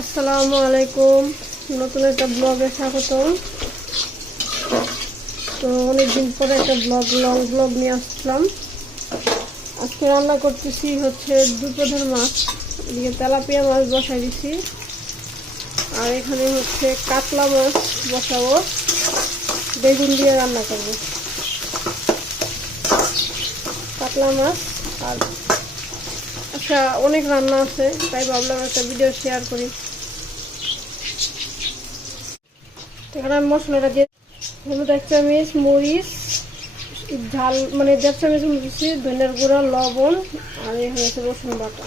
আসসালামু আলাইকুম, নতুন একটা ব্লগে স্বাগতম। তো অনেকদিন পরে একটা লং ব্লগ নিয়ে আসলাম। আজকে রান্না করতেছি হচ্ছে দুপুরের মাছ, এদিকে তেলাপিয়া মাছ বসাই দিছি, আর এখানে হচ্ছে কাতলা মাছ বসাবো, বেগুন দিয়ে রান্না করব। কাতলা মাছ আর আচ্ছা অনেক রান্না আছে, তাই ভাবলাম একটা ভিডিও শেয়ার করি। এখানে আমি মশলাটা দিয়ে হলুদ 1 চামচ, মরিচ ঝাল মানে 1.5 চামচ দিচ্ছি, ধনিয়ার গুঁড়া, লবণ, আর এখানে হচ্ছে রসুন বাটা।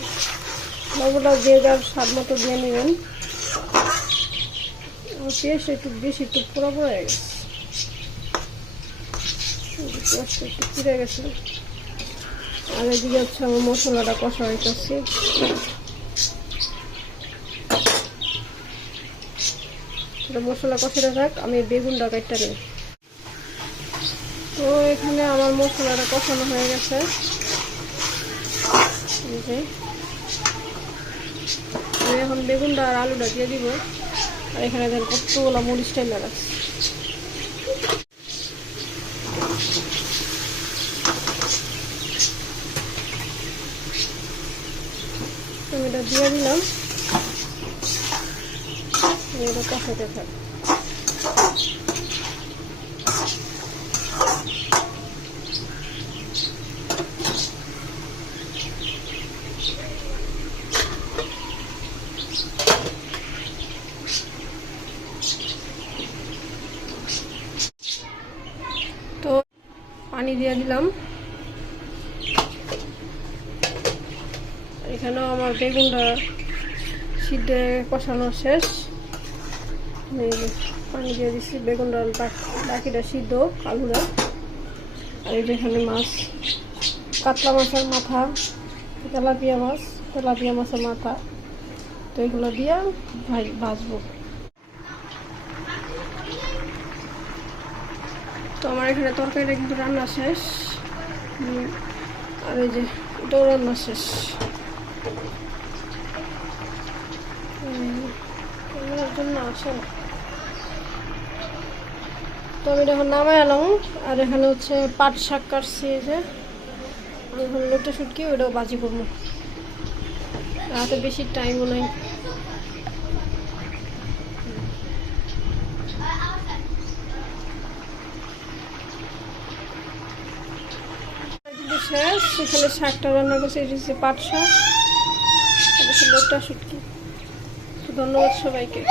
লবণটা দিয়ে যার স্বাদ মতো দিয়ে নেবেন। পেঁয়াজটা একটু বেশি একটু পোড়া হয়ে গেছে, পেঁয়াজটা একটু পুড়ে গেছে। আর এদিকে হচ্ছে আমার মশলাটা কষা হইতেছি। মশলা কষাটা থাক, আমি বেগুনটা কাটতে নেই। তো এখানে আমার মশলাটা কষানো হয়ে গেছে। আমি এখন বেগুনটা আর আলুটা দিয়ে দিব। আর এখানে দেখেন কতগুলো মরিচ টাইলা রাখছি। আমি এটা দিয়ে দিলাম, এটা কষাতে থাক। তো পানি দিয়ে দিলাম। এখানেও আমার বেগুনটা সিদ্ধ কষানো শেষ। পানি দিয়ে দিচ্ছি, বেগুনটা বাকিটা সিদ্ধ, আলুটা। আর এই যেখানে মাছ, কাতলা মাছের মাথা, তেলাপিয়া মাছের মাথা, তো এগুলো দিয়ে ভাজবো। তো আমার এখানে তরকারিটা কিন্তু রান্না শেষ, আর এই যে এটাও রান্না শেষ। জন্য আসে না, তো আমি এখন নামাই এলাম। আর এখানে হচ্ছে পাট শাক কাটছি, যে আমি এখন লোটে শুটকি ওইটাও বাজি করবো। রাতে বেশি টাইমও নাই। শেষ, সেখানে শাকটা রান্না করছে, এটা হচ্ছে পাট শাক, লোটটা শুটকি। তো ধন্যবাদ সবাইকে।